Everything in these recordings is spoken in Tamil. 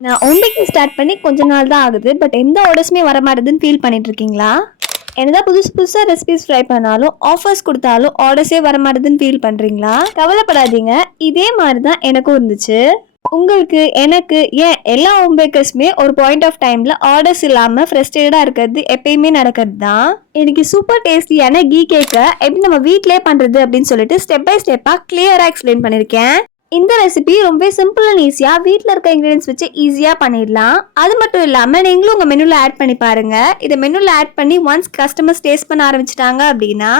நான் ஹோம் பேக்கிங் ஸ்டார்ட் பண்ணி கொஞ்ச நாள் தான் ஆகுது பட் எந்த ஆர்டர்ஸுமே வர மாட்டேதுன்னு ஃபீல் பண்ணிட்டு இருக்கீங்களா என்னதான் புதுசு புதுசாக ரெசிபிஸ் ட்ரை பண்ணாலும் ஆஃபர்ஸ் கொடுத்தாலும் ஆர்டர்ஸே வர மாட்டேதுன்னு ஃபீல் பண்ணுறீங்களா கவலைப்படாதீங்க இதே மாதிரி தான் எனக்கும் இருந்துச்சு. உங்களுக்கு எனக்கு ஏன் எல்லா ஹோம் பேக்கர்ஸுமே ஒரு பாயிண்ட் ஆஃப் டைமில் ஆர்டர்ஸ் இல்லாமல் ஃப்ரெஸ்டேடாக இருக்கிறது எப்பயுமே நடக்கிறது தான் இன்னைக்கு சூப்பர் டேஸ்டியான கீ கேக்கை எப்படி நம்ம வீட்டிலே பண்ணுறது அப்படின்னு சொல்லிட்டு ஸ்டெப் பை ஸ்டெப்பாக கிளியராக எக்ஸ்பிளைன் பண்ணியிருக்கேன். இந்த ரெசிபி ரொம்ப சிம்பிள் அண்ட் ஈஸியாக வீட்டில் இருக்க இன்க்ரீடியன்ஸ் வச்சு ஈஸியாக பண்ணிடலாம். அது மட்டும் இல்லாமல் நீங்களும் உங்கள் மெனுவில் ஆட் பண்ணி பாருங்கள் இதை மெனுவில் ஆட் பண்ணி ஒன்ஸ் கஸ்டமர்ஸ் டேஸ்ட் பண்ண ஆரம்பிச்சிட்டாங்க அப்படின்னா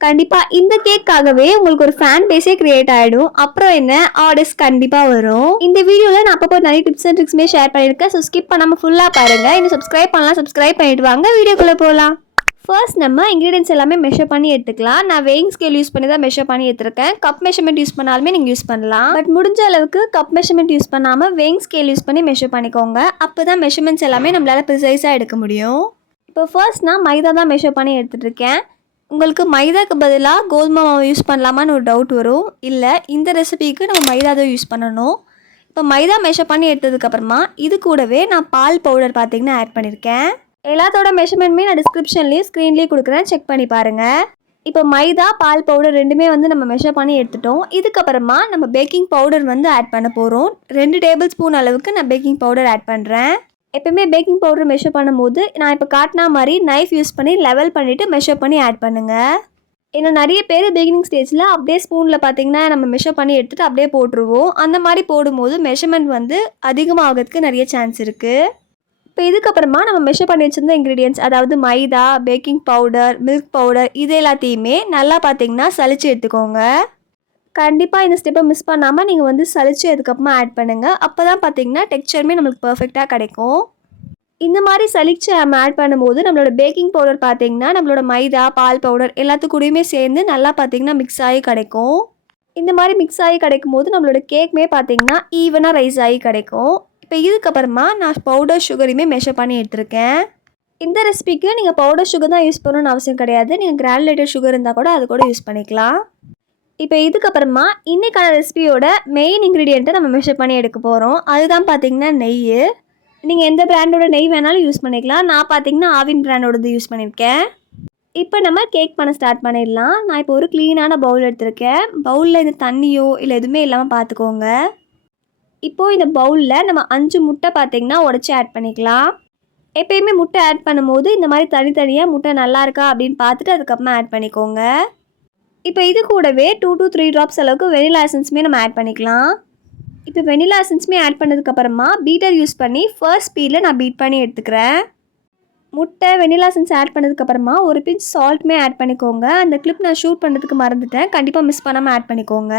கண்டிப்பாக இந்த கேக்காகவே உங்களுக்கு ஒரு ஃபேன் பேஸே கிரியேட் ஆகிடும் அப்புறம் என்ன? ஆர்டர்ஸ் கண்டிப்பாக வரும். இந்த வீடியோவில் நான் அப்பப்போ நிறைய டிப்ஸ் அண்ட் ட்ரிக்ஸ்மே ஷேர் பண்ணியிருக்கேன். ஸோ ஸ்கிப் பண்ணாமல் ஃபுல்லாக பாருங்கள் இன்னும் சப்ஸ்கிரைப் பண்ணலாம் சப்ஸ்கிரைப் பண்ணிட்டு வாங்க. வீடியோக்குள்ளே போகலாம். ஃபர்ஸ்ட் நம்ம இன்க்ரீடியன்ஸ் எல்லாமே மெஷர் பண்ணி எடுத்துக்கலாம். நான் வெயிங் ஸ்கேல் யூஸ் பண்ணி தான் மெஷர் பண்ணி எடுத்துருக்கேன். கப் மெஷர்மெண்ட் யூஸ் பண்ணாலுமே நீங்கள் யூஸ் பண்ணலாம். பட் முடிஞ்ச அளவுக்கு கப் மெஷர்மெண்ட் யூஸ் பண்ணாமல் வெயிங் ஸ்கேல் யூஸ் பண்ணி மெஷர் பண்ணிக்கோங்க. அப்போ தான் மெஷர்மெண்ட்ஸ் எல்லாமே நம்மளால் ப்ரிசைஸாக எடுக்க முடியும். இப்போ ஃபர்ஸ்ட் நான் மைதா தான் மெஷர் பண்ணி எடுத்துகிட்டு இருக்கேன் உங்களுக்கு மைதாக்கு பதிலாக கோதுமை மாவு யூஸ் பண்ணலாமான்னு ஒரு டவுட் வரும். இல்லை இந்த ரெசிபிக்கு நம்ம மைதா தான் யூஸ் பண்ணணும். இப்போ மைதா மெஷர் பண்ணி எடுத்ததுக்கப்புறமா இது கூடவே நான் பால் பவுடர் பார்த்திங்கன்னா ஆட் பண்ணியிருக்கேன் எல்லாத்தோட மெஷர்மெண்ட்மே நான் டிஸ்கிரிப்ஷன்லேயும் ஸ்க்ரீன்லேயும் கொடுக்குறேன். செக் பண்ணி பாருங்கள் இப்போ மைதா பால் பவுடர் ரெண்டுமே வந்து நம்ம மெஷர் பண்ணி எடுத்துட்டோம். இதுக்கப்புறமா நம்ம பேக்கிங் பவுடர் வந்து ஆட் பண்ண போகிறோம் ரெண்டு டேபிள் ஸ்பூன் அளவுக்கு நான் பேக்கிங் பவுடர் ஆட் பண்ணுறேன் எப்பயுமே பேக்கிங் பவுடர் மெஷர் பண்ணும்போது நான் இப்போ காட்டினா மாதிரி நைஃப் யூஸ் பண்ணி லெவல் பண்ணிவிட்டு மெஷர் பண்ணி ஆட் பண்ணுங்கள் ஏன்னா நிறைய பேர் பிகினிங் ஸ்டேஜில் அப்படியே ஸ்பூனில் பார்த்தீங்கன்னா நம்ம மெஷர் பண்ணி எடுத்துகிட்டு அப்படியே போட்டுருவோம். அந்த மாதிரி போடும்போது மெஷர்மெண்ட் வந்து அதிகமாகிறதுக்கு நிறைய சான்ஸ் இருக்குது இப்போ இதுக்கப்புறமா நம்ம மெஷர் பண்ணி வச்சிருந்த இன்க்ரீடியன்ஸ் அதாவது மைதா பேக்கிங் பவுடர் மில்க் பவுடர் இது எல்லாத்தையுமே நல்லா பார்த்தீங்கன்னா சளிச்சு எடுத்துக்கோங்க. கண்டிப்பாக இந்த ஸ்டெப்பை மிஸ் பண்ணாமல் நீங்கள் வந்து சளிச்சு அதுக்கப்புறமா ஆட் பண்ணுங்கள் அப்போ தான் பார்த்தீங்கன்னா டெக்ஸ்சருமே நம்மளுக்கு பர்ஃபெக்டாக கிடைக்கும். இந்த மாதிரி சலிச்சு நம்ம ஆட் பண்ணும்போது நம்மளோட பேக்கிங் பவுடர் பார்த்தீங்கன்னா நம்மளோட மைதா பால் பவுடர் எல்லாத்துக்கூடயுமே சேர்ந்து நல்லா பார்த்தீங்கன்னா மிக்ஸ் ஆகி கிடைக்கும். இந்த மாதிரி மிக்ஸ் ஆகி கிடைக்கும் போது நம்மளோட கேக்குமே பார்த்தீங்கன்னா ஈவனாக ரைஸ் ஆகி கிடைக்கும். இப்போ இதுக்கப்புறமா நான் பவுடர் சுகரையுமே மெஷர் பண்ணி எடுத்திருக்கேன். இந்த ரெசிபிக்கு நீங்கள் பவுடர் சுகர் தான் யூஸ் பண்ணணும்னு அவசியம் கிடையாது. நீங்கள் கிரானுலேட்டட் சுகர் இருந்தால் கூட அது கூட யூஸ் பண்ணிக்கலாம். இப்போ இதுக்கப்புறமா இன்றைக்கான ரெசிபியோட மெயின் இன்க்ரீடியண்ட்டை நம்ம மெஷர் பண்ணி எடுக்க போகிறோம் அதுதான் பார்த்தீங்கன்னா நெய். நீங்கள் எந்த பிராண்டோட நெய் வேணாலும் யூஸ் பண்ணிக்கலாம். நான் பார்த்தீங்கன்னா ஆவின் பிராண்டோடது யூஸ் பண்ணியிருக்கேன். இப்போ நம்ம கேக் பண்ண ஸ்டார்ட் பண்ணிடலாம். நான் இப்போ ஒரு க்ளீனான பவுல் எடுத்திருக்கேன். பவுலில் இந்த தண்ணியோ இல்லை எதுவுமே இல்லாமல் பார்த்துக்கோங்க. இப்போது இந்த பவுலில் நம்ம அஞ்சு முட்டை பார்த்தீங்கன்னா உடச்சி ஆட் பண்ணிக்கலாம். எப்பயுமே முட்டை ஆட் பண்ணும்போது இந்த மாதிரி தனித்தனியாக முட்டை நல்லா இருக்கா அப்படின்னு பார்த்துட்டு அதுக்கப்புறமா ஆட் பண்ணிக்கோங்க. இப்போ இது கூடவே டூ டூ த்ரீ ட்ராப்ஸ் அளவுக்கு வெனிலா எசன்ஸுமே நம்ம ஆட் பண்ணிக்கலாம். இப்போ வெனிலா எசன்ஸுமே ஆட் பண்ணதுக்கப்புறமா பீட்டர் யூஸ் பண்ணி ஃபர்ஸ்ட் ஸ்பீடில் நான் பீட் பண்ணி எடுத்துக்கிறேன். முட்டை வெனிலா எசன்ஸ் ஆட் பண்ணதுக்கப்புறமா ஒரு பிஞ்ச் சால்ட்டுமே ஆட் பண்ணிக்கோங்க. அந்த கிளிப் நான் ஷூட் பண்ணுறதுக்கு மறந்துட்டேன். கண்டிப்பாக மிஸ் பண்ணாமல் ஆட் பண்ணிக்கோங்க.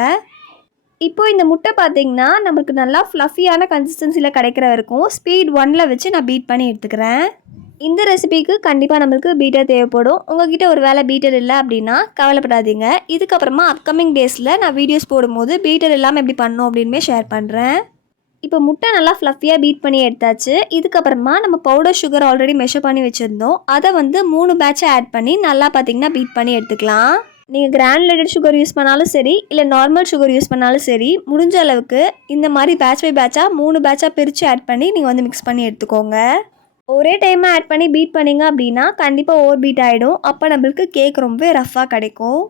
இப்போ இந்த முட்டை பார்த்தீங்கன்னா நமக்கு நல்லா ஃப்ளஃபியான கன்சிஸ்டன்சியில் கிடைக்கிற வரைக்கும் ஸ்பீட் ஒனில் வச்சு நான் பீட் பண்ணி எடுத்துக்கிறேன். இந்த ரெசிபிக்கு கண்டிப்பாக நம்மளுக்கு பீட்டர் தேவைப்படும். உங்ககிட்ட ஒரு வேலை பீட்டர் இல்லை அப்படின்னா கவலைப்படாதீங்க. இதுக்கப்புறமா அப்கமிங் டேஸில் நான் வீடியோஸ் போடும்போது பீட்டர் இல்லாமல் எப்படி பண்ணணும் அப்படின்மே ஷேர் பண்ணுறேன் இப்போ முட்டை நல்லா ஃப்ளஃபியாக பீட் பண்ணி எடுத்தாச்சு. இதுக்கப்புறமா நம்ம பவுடர் சுகர் ஆல்ரெடி மெஷர் பண்ணி வச்சுருந்தோம். அதை வந்து மூணு பேட்சை ஆட் பண்ணி நல்லா பார்த்தீங்கன்னா பீட் பண்ணி எடுத்துக்கலாம். நீங்கள் கிராண்ட்லேட்டட் சுகர் யூஸ் பண்ணாலும் சரி இல்லை நார்மல் சுகர் யூஸ் பண்ணாலும் சரி முடிஞ்ச அளவுக்கு இந்த மாதிரி பேட்ச் பை பேட்சாக மூணு பேட்சாக பிரித்து ஆட் பண்ணி நீங்கள் வந்து மிக்ஸ் பண்ணி எடுத்துக்கோங்க. ஒரே டைமாக ஆட் பண்ணி பீட் பண்ணீங்க அப்படின்னா கண்டிப்பாக ஓவர் பீட் ஆகிடும் அப்போ நம்மளுக்கு கேக் ரொம்ப ரஃப்பாக கிடைக்கும்.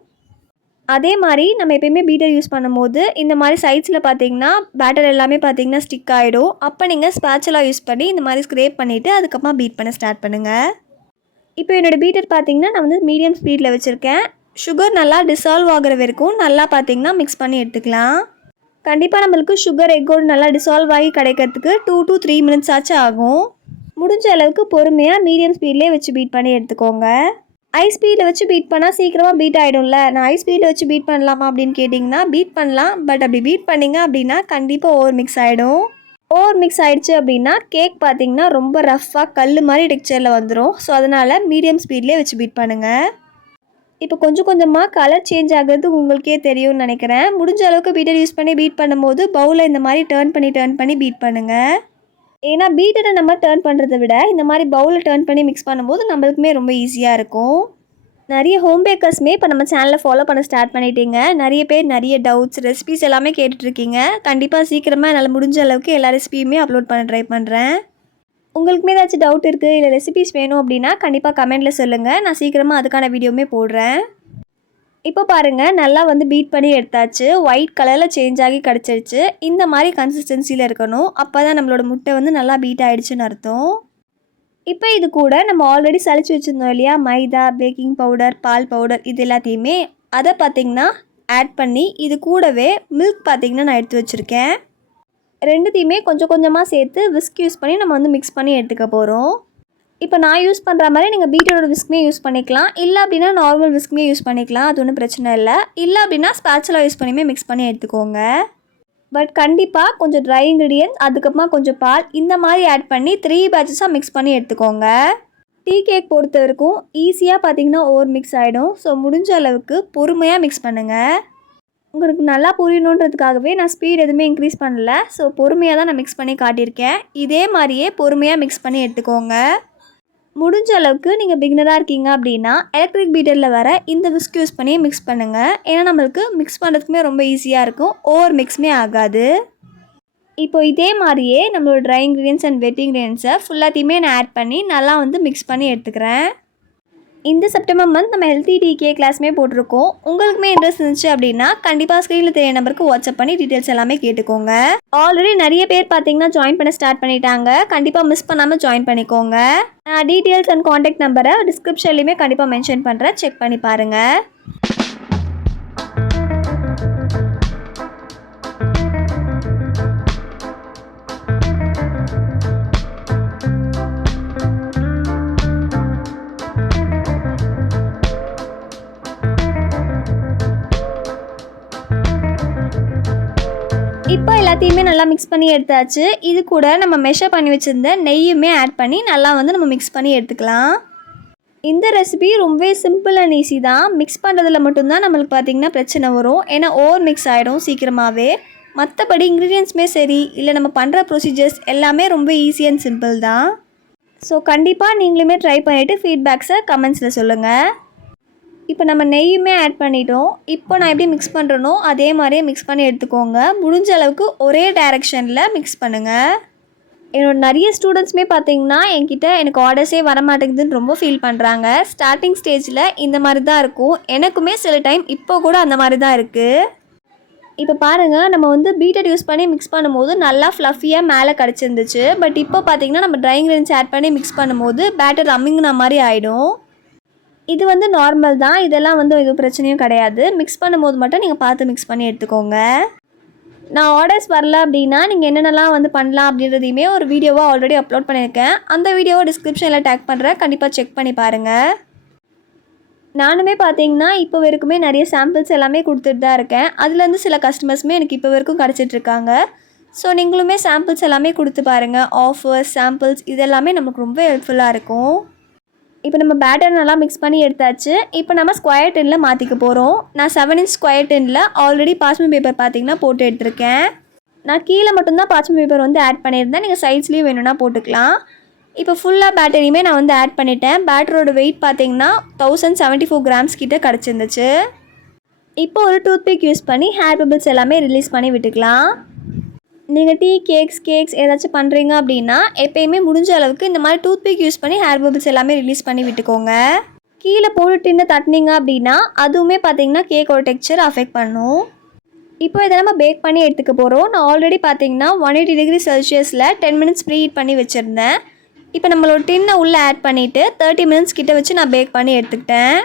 அதே மாதிரி நம்ம எப்பயுமே பீட்டர் யூஸ் பண்ணும்போது இந்த மாதிரி சைட்ஸில் பார்த்தீங்கன்னா பேட்டர் எல்லாமே பார்த்தீங்கன்னா ஸ்டிக் ஆகிடும் அப்போ நீங்கள் ஸ்பேச்சலாக யூஸ் பண்ணி இந்த மாதிரி ஸ்க்ரேப் பண்ணிவிட்டு அதுக்கப்புறமா பீட் பண்ண ஸ்டார்ட் பண்ணுங்கள் இப்போ என்னோடய பீட்டர் பார்த்தீங்கன்னா நான் வந்து மீடியம் ஸ்பீடில் வச்சுருக்கேன். சுகர் நல்லா டிசால்வ் ஆகிற வரைக்கும் நல்லா பார்த்தீங்கன்னா மிக்ஸ் பண்ணி எடுத்துக்கலாம். கண்டிப்பாக நம்மளுக்கு சுகர் எக்கோடு நல்லா டிசால்வ் ஆகி கிடைக்கிறதுக்கு டூ டு த்ரீ மினிட்ஸ் ஆச்சு ஆகும். முடிஞ்ச அளவுக்கு பொறுமையாக மீடியம் ஸ்பீட்லேயே வச்சு பீட் பண்ணி எடுத்துக்கோங்க. ஹை ஸ்பீடில் வச்சு பீட் பண்ணால் சீக்கிரமாக பீட் ஆகிடும்ல நான் ஹை ஸ்பீடில் வச்சு பீட் பண்ணலாமா அப்படின்னு கேட்டிங்கன்னா பீட் பண்ணலாம். பட் அப்படி பீட் பண்ணீங்க அப்படின்னா கண்டிப்பாக ஓவர் மிக்ஸ் ஆகிடும் ஓவர் மிக்ஸ் ஆகிடுச்சு அப்படின்னா கேக் பார்த்தீங்கன்னா ரொம்ப ரஃப்பாக கல் மாதிரி டெக்ஸ்சரில் வந்துடும் ஸோ அதனால் மீடியம் ஸ்பீட்லேயே வச்சு பீட் பண்ணுங்கள் இப்போ கொஞ்சம் கொஞ்சமாக கலர் சேஞ்ச் ஆகுறது உங்களுக்கே தெரியும்னு நினைக்கிறேன். முடிஞ்ச அளவுக்கு பீட்டர் யூஸ் பண்ணி பீட் பண்ணும்போது பவுலை இந்த மாதிரி டேர்ன் பண்ணி டேர்ன் பண்ணி பீட் பண்ணுங்கள் ஏன்னா பீட்டரை நம்ம டேர்ன் பண்ணுறத விட இந்த மாதிரி பவுலில் டேர்ன் பண்ணி மிக்ஸ் பண்ணும்போது நம்மளுக்குமே ரொம்ப ஈஸியாக இருக்கும். நிறைய ஹோம் பேக்கர்ஸ்மே இப்போ நம்ம சேனலை ஃபாலோ பண்ண ஸ்டார்ட் பண்ணிட்டீங்க. நிறைய பேர் நிறைய டவுட்ஸ் ரெசிபிஸ் எல்லாமே கேட்டுட்ருக்கீங்க கண்டிப்பாக சீக்கிரமாக என்னால் முடிஞ்ச அளவுக்கு எல்லா ரெசிபியுமே அப்லோட் பண்ண ட்ரை பண்ணுறேன் உங்களுக்குமே ஏதாச்சும் டவுட் இருக்குது இல்லை ரெசிபிஸ் வேணும் அப்படின்னா கண்டிப்பாக கமெண்ட்டில் சொல்லுங்கள் நான் சீக்கிரமாக அதுக்கான வீடியோவுமே போடுறேன். இப்போ பாருங்கள் நல்லா வந்து பீட் பண்ணி எடுத்தாச்சு. ஒயிட் கலரில் சேஞ்ச் ஆகி கிடச்சிருச்சு. இந்த மாதிரி கன்சிஸ்டன்சியில் இருக்கணும். அப்போ தான் நம்மளோட முட்டை வந்து நல்லா பீட் ஆகிடுச்சுன்னு அர்த்தம். இப்போ இது கூட நம்ம ஆல்ரெடி சளிச்சு வச்சுருந்தோம் இல்லையா? மைதா பேக்கிங் பவுடர் பால் பவுடர் இது எல்லாத்தையுமே அதை பார்த்திங்கன்னா ஆட் பண்ணி இது கூடவே மில்க் பார்த்திங்கன்னா நான் எடுத்து வச்சுருக்கேன். ரெண்டுத்தையுமே கொஞ்சம் கொஞ்சமாக சேர்த்து விஸ்க் யூஸ் பண்ணி நம்ம வந்து மிக்ஸ் பண்ணி எடுத்துக்க போகிறோம் இப்போ நான் யூஸ் பண்ணுற மாதிரி நீங்கள் பீட்டரோட விஸ்க்குமே யூஸ் பண்ணிக்கலாம். இல்லை அப்படின்னா நார்மல் விஸ்க்குமே யூஸ் பண்ணிக்கலாம். அது ஒன்றும் பிரச்சனை இல்லை. இல்லை அப்படின்னா ஸ்பேச்சலாக யூஸ் பண்ணியுமே மிக்ஸ் பண்ணி எடுத்துக்கோங்க. பட் கண்டிப்பாக கொஞ்சம் ட்ரை இன்க்ரீடியன்ஸ் அதுக்கப்புறமா கொஞ்சம் பால் இந்த மாதிரி ஆட் பண்ணி த்ரீ பேட்சஸாக மிக்ஸ் பண்ணி எடுத்துக்கோங்க. டீ கேக் பொறுத்த வரைக்கும் ஈஸியாக பார்த்தீங்கன்னா ஓவர் மிக்ஸ் ஆகிடும் ஸோ முடிஞ்ச அளவுக்கு பொறுமையாக மிக்ஸ் பண்ணுங்கள் உங்களுக்கு நல்லா புரியணுன்றதுக்காகவே நான் ஸ்பீட் எதுவுமே இன்க்ரீஸ் பண்ணல. ஸோ பொறுமையாக தான் நான் மிக்ஸ் பண்ணி காட்டியிருக்கேன். இதே மாதிரியே பொறுமையாக மிக்ஸ் பண்ணி எடுத்துக்கோங்க. முடிஞ்ச அளவுக்கு நீங்கள் பிகினராக இருக்கீங்க அப்படின்னா எலக்ட்ரிக் பீட்டரில் வர இந்த விஸ்க் யூஸ் பண்ணி மிக்ஸ் பண்ணுங்கள் ஏன்னா நம்மளுக்கு மிக்ஸ் பண்ணுறதுக்குமே ரொம்ப ஈஸியாக இருக்கும். ஓவர் மிக்ஸ்மே ஆகாது. இப்போ இதே மாதிரியே நம்மளோட ட்ரை இன்க்ரீடியன்ஸ் அண்ட் வெட் இன்க்ரீடியன்ஸை ஃபுல்லாத்தையுமே நான் ஆட் பண்ணி நல்லா வந்து மிக்ஸ் பண்ணி எடுத்துக்கிறேன். இந்த செப்டம்பர் மந்த் நம்ம ஹெல்த்தி டிகே கிளாஸ்மே போட்டிருக்கோம். உங்களுக்குமே இன்ட்ரெஸ்ட் இருந்துச்சு அப்படின்னா கண்டிப்பாக ஸ்க்ரீனில் தெரிய நம்பருக்கு வாட்ஸ்அப் பண்ணி டீட்டெயில்ஸ் எல்லாமே கேட்டுக்கோங்க. ஆல்ரெடி நிறைய பேர் பார்த்தீங்கன்னா ஜாயின் பண்ண ஸ்டார்ட் பண்ணிட்டாங்க. கண்டிப்பாக மிஸ் பண்ணாமல் ஜாயின் பண்ணிக்கோங்க. நான் டீட்டெயில்ஸ் அண்ட் காண்டாக்ட் நம்பரை டிஸ்கிரிப்ஷன்லையுமே கண்டிப்பாக மென்ஷன் பண்ணுறேன் செக் பண்ணி பாருங்கள் இப்போ எல்லாத்தையுமே நல்லா மிக்ஸ் பண்ணி எடுத்தாச்சு. இது கூட நம்ம மெஷர் பண்ணி வச்சுருந்த நெய்யுமே ஆட் பண்ணி நல்லா வந்து நம்ம மிக்ஸ் பண்ணி எடுத்துக்கலாம். இந்த ரெசிபி ரொம்பவே சிம்பிள் அண்ட் ஈஸி தான். மிக்ஸ் பண்ணுறதுல மட்டும்தான் நம்மளுக்கு பார்த்திங்கன்னா பிரச்சனை வரும். ஏன்னா ஓவர் மிக்ஸ் ஆகிடும் சீக்கிரமாகவே மற்றபடி இன்க்ரீடியன்ஸுமே சரி இல்லை நம்ம பண்ணுற ப்ரொசீஜர்ஸ் எல்லாமே ரொம்ப ஈஸி அண்ட் சிம்பிள் தான். ஸோ கண்டிப்பாக நீங்களுமே ட்ரை பண்ணிவிட்டு ஃபீட்பேக்ஸை கமெண்ட்ஸில் சொல்லுங்கள் இப்போ நம்ம நெய்யுமே ஆட் பண்ணிட்டோம். இப்போ நான் எப்படி மிக்ஸ் பண்ணுறனோ அதே மாதிரியே மிக்ஸ் பண்ணி எடுத்துக்கோங்க. முடிஞ்ச அளவுக்கு ஒரே டைரெக்ஷனில் மிக்ஸ் பண்ணுங்கள் என்னோட நிறைய ஸ்டூடெண்ட்ஸுமே பார்த்தீங்கன்னா என்கிட்ட எனக்கு ஆர்டர்ஸே வர மாட்டேங்குதுன்னு ரொம்ப ஃபீல் பண்ணுறாங்க ஸ்டார்டிங் ஸ்டேஜில் இந்த மாதிரி தான் இருக்கும். எனக்குமே சில டைம் இப்போ கூட அந்த மாதிரி தான் இருக்குது இப்போ பாருங்கள் நம்ம வந்து பீட்டர் யூஸ் பண்ணி மிக்ஸ் பண்ணும்போது நல்லா ஃப்ளஃபியாக மேலே கிடச்சிருந்துச்சு. பட் இப்போ பார்த்தீங்கன்னா நம்ம ட்ரைங் ரென்ஸ் ஆட் பண்ணி மிக்ஸ் பண்ணும்போது பேட்டர் அம்மிங்கின மாதிரி ஆகிடும் இது வந்து நார்மல் தான். இதெல்லாம் வந்து எதுவும் பிரச்சனையும் கிடையாது. மிக்ஸ் பண்ணும்போது மட்டும் நீங்கள் பார்த்து மிக்ஸ் பண்ணி எடுத்துக்கோங்க. நான் ஆர்டர்ஸ் வரல அப்படின்னா நீங்கள் என்னென்னலாம் வந்து பண்ணலாம் அப்படின்றதையுமே ஒரு வீடியோவாக ஆல்ரெடி அப்லோட் பண்ணியிருக்கேன். அந்த வீடியோவை டிஸ்கிரிப்ஷனில் டேக் பண்ணுறேன் கண்டிப்பாக செக் பண்ணி பாருங்கள் நானுமே பார்த்தீங்கன்னா இப்போ வரைக்குமே நிறைய சாம்பிள்ஸ் எல்லாமே கொடுத்துட்டு தான் இருக்கேன். அதுலேருந்து சில கஸ்டமர்ஸுமே எனக்கு இப்போ வரைக்கும் கிடச்சிட்ருக்காங்க ஸோ நீங்களுமே சாம்பிள்ஸ் எல்லாமே கொடுத்து பாருங்கள் ஆஃபர்ஸ் சாம்பிள்ஸ் இதெல்லாமே நமக்கு ரொம்ப ஹெல்ப்ஃபுல்லாக இருக்கும். இப்போ நம்ம பேட்டர் நல்லா மிக்ஸ் பண்ணி எடுத்தாச்சு. இப்போ நம்ம ஸ்கொயர் டென்னில் மாற்றிக்க போகிறோம் நான் செவன் இன்ச் ஸ்கொயர் டென்னில் ஆல்ரெடி பாஸ்மி பேப்பர் பார்த்தீங்கன்னா போட்டு எடுத்திருக்கேன். நான் கீழே மட்டும்தான் பாஸ்மி பேப்பர் வந்து ஆட் பண்ணியிருந்தேன். நீங்கள் சைட்ஸ்லேயும் வேணும்னா போட்டுக்கலாம். இப்போ ஃபுல்லாக பேட்டரியுமே நான் வந்து ஆட் பண்ணிட்டேன். பேட்டரோட வெயிட் பார்த்தீங்கன்னா தௌசண்ட் செவன்ட்டி ஃபோர் கிராம்ஸ் கிட்டே கிடச்சிருந்துச்சு. இப்போ ஒரு டூத்பிக் யூஸ் பண்ணி ஹேர் பிபிள்ஸ் எல்லாமே ரிலீஸ் பண்ணி விட்டுக்கலாம். நீங்கள் டீ கேக்ஸ் கேக்ஸ் ஏதாச்சும் பண்ணுறீங்க அப்படின்னா எப்பயுமே முடிஞ்ச அளவுக்கு இந்த மாதிரி டூத்பிக் யூஸ் பண்ணி ஹேர் பபிள்ஸ் எல்லாமே ரிலீஸ் பண்ணி விட்டுக்கோங்க. கீழே போட்டு டின்னு தட்டினீங்க அப்படின்னா அதுவுமே பார்த்தீங்கன்னா கேக்கோட டெக்ஸ்சர் அஃபெக்ட் பண்ணும். இப்போ இதை நம்ம பேக் பண்ணி எடுத்துக்க போகிறோம் நான் ஆல்ரெடி பார்த்தீங்கன்னா ஒன் எயிட்டி டிகிரி செல்சியஸில் டென் மினிட்ஸ் ப்ரீ ஹீட் பண்ணி வச்சுருந்தேன். இப்போ நம்மளோட டின்னை உள்ளே ஆட் பண்ணிவிட்டு தேர்ட்டி மினிட்ஸ் கிட்ட வச்சு நான் பேக் பண்ணி எடுத்துக்கிட்டேன்.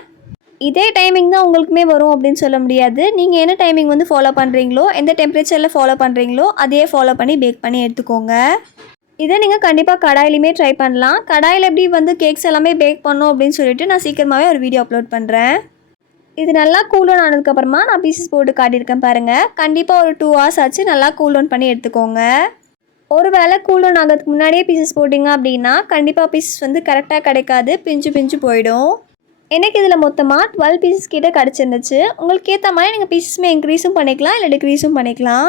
இதே டைமிங் தான் உங்களுக்குமே வரும் அப்படின்னு சொல்ல முடியாது. நீங்கள் என்ன டைமிங் வந்து ஃபாலோ பண்ணுறீங்களோ எந்த டெம்பரேச்சரில் ஃபாலோ பண்ணுறீங்களோ அதையே ஃபாலோ பண்ணி பேக் பண்ணி எடுத்துக்கோங்க. இதை நீங்கள் கண்டிப்பாக கடாயிலையுமே ட்ரை பண்ணலாம். கடாயில் எப்படி வந்து கேக்ஸ் எல்லாமே பேக் பண்ணோம் அப்படின்னு சொல்லிட்டு நான் சீக்கிரமாகவே ஒரு வீடியோ அப்லோட் பண்ணுறேன் இது நல்லா கூல் டவுன் ஆனதுக்கப்புறமா நான் பீசஸ் போட்டு காட்டியிருக்கேன் பாருங்கள் கண்டிப்பாக ஒரு டூ ஹவர்ஸ் ஆச்சு நல்லா கூல் டவுன் பண்ணி எடுத்துக்கோங்க. ஒரு வேளை கூல் டவுன் ஆகிறதுக்கு முன்னாடியே பீசஸ் போட்டிங்க அப்படின்னா கண்டிப்பாக பீசஸ் வந்து கரெக்டாக கிடைக்காது பிஞ்சு பிஞ்சு போயிடும். எனக்கு இதில் மொத்தமாக டுவெல் பீசஸ் கிட்ட கிடச்சிருந்துச்சு. உங்களுக்கு ஏற்ற மாதிரி நீங்கள் பீசஸ்மே இன்க்ரீஸும் பண்ணிக்கலாம் இல்லை டிக்ரீஸும் பண்ணிக்கலாம்.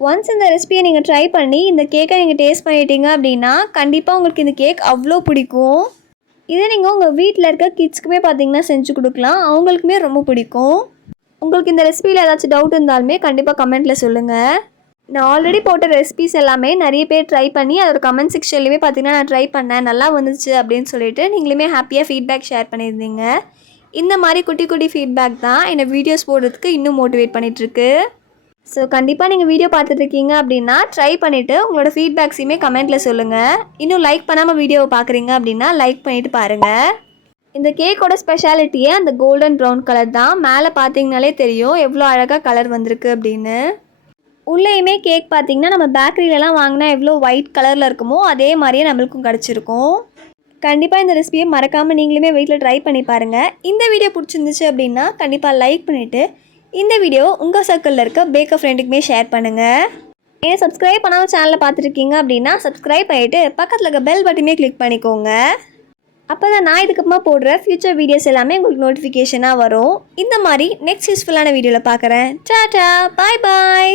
ஒன்ஸ் இந்த ரெசிபியை நீங்கள் ட்ரை பண்ணி இந்த கேக்கை நீங்கள் டேஸ்ட் பண்ணிட்டீங்க அப்படின்னா கண்டிப்பாக உங்களுக்கு இந்த கேக் அவ்வளோ பிடிக்கும். இதை நீங்கள் உங்கள் வீட்டில் இருக்க கிட்ஸ்க்குமே பார்த்தீங்கன்னா செஞ்சு கொடுக்கலாம். அவங்களுக்குமே ரொம்ப பிடிக்கும். உங்களுக்கு இந்த ரெசிபியில் ஏதாச்சும் டவுட் இருந்தாலுமே கண்டிப்பாக கமெண்ட்டில் சொல்லுங்கள் நான் ஆல்ரெடி போட்ட ரெசிபிஸ் எல்லாமே நிறைய பேர் ட்ரை பண்ணி அதோட கமெண்ட் செக்ஷன்லேயுமே பார்த்தீங்கன்னா நான் ட்ரை பண்ணேன். நல்லா வந்துச்சு அப்படின்னு சொல்லிட்டு நீங்களுமே ஹாப்பியாக ஃபீட்பேக் ஷேர் பண்ணியிருந்தீங்க இந்த மாதிரி குட்டி குட்டி ஃபீட்பேக் தான் என்னை வீடியோஸ் போடுறதுக்கு இன்னும் மோட்டிவேட் பண்ணிகிட்ருக்கு ஸோ கண்டிப்பாக நீங்கள் வீடியோ பார்த்துட்ருக்கீங்க அப்படின்னா ட்ரை பண்ணிவிட்டு உங்களோட ஃபீட்பேக்ஸையுமே கமெண்ட்டில் சொல்லுங்கள் இன்னும் லைக் பண்ணாமல் வீடியோவை பார்க்குறீங்க அப்படின்னா லைக் பண்ணிவிட்டு பாருங்கள் இந்த கேக்கோட ஸ்பெஷாலிட்டியே அந்த கோல்டன் ப்ரௌன் கலர் தான். மேலே பார்த்தீங்கனாலே தெரியும் எவ்வளோ அழகாக கலர் வந்திருக்கு அப்படின்னு. உள்ளேயுமே கேக் பார்த்தீங்கன்னா நம்ம பேக்கரியிலலாம் வாங்கினா எவ்வளோ ஒயிட் கலரில் இருக்குமோ அதே மாதிரியே நம்மளுக்கும் கிடச்சிருக்கும். கண்டிப்பாக இந்த ரெசிபியை மறக்காமல் நீங்களுமே வீட்டில் ட்ரை பண்ணி பாருங்கள் இந்த வீடியோ பிடிச்சிருந்துச்சு அப்படின்னா கண்டிப்பாக லைக் பண்ணிவிட்டு இந்த வீடியோ உங்கள் சர்க்கிளில் இருக்க பேக்கர் ஃப்ரெண்டுக்குமே ஷேர் பண்ணுங்கள் ஏன் சப்ஸ்கிரைப் பண்ணாமல் சேனலில் பார்த்துருக்கீங்க அப்படின்னா சப்ஸ்கிரைப் பண்ணிவிட்டு பக்கத்தில் இருக்க பெல் பட்டனே கிளிக் பண்ணிக்கோங்க. அப்போ தான் நான் இதுக்கப்புறமா போடுற ஃப்யூச்சர் வீடியோஸ் எல்லாமே உங்களுக்கு நோட்டிஃபிகேஷனாக வரும். இந்த மாதிரி நெக்ஸ்ட் யூஸ்ஃபுல்லான வீடியோவில் பார்க்குறேன் டாடா பாய் பாய்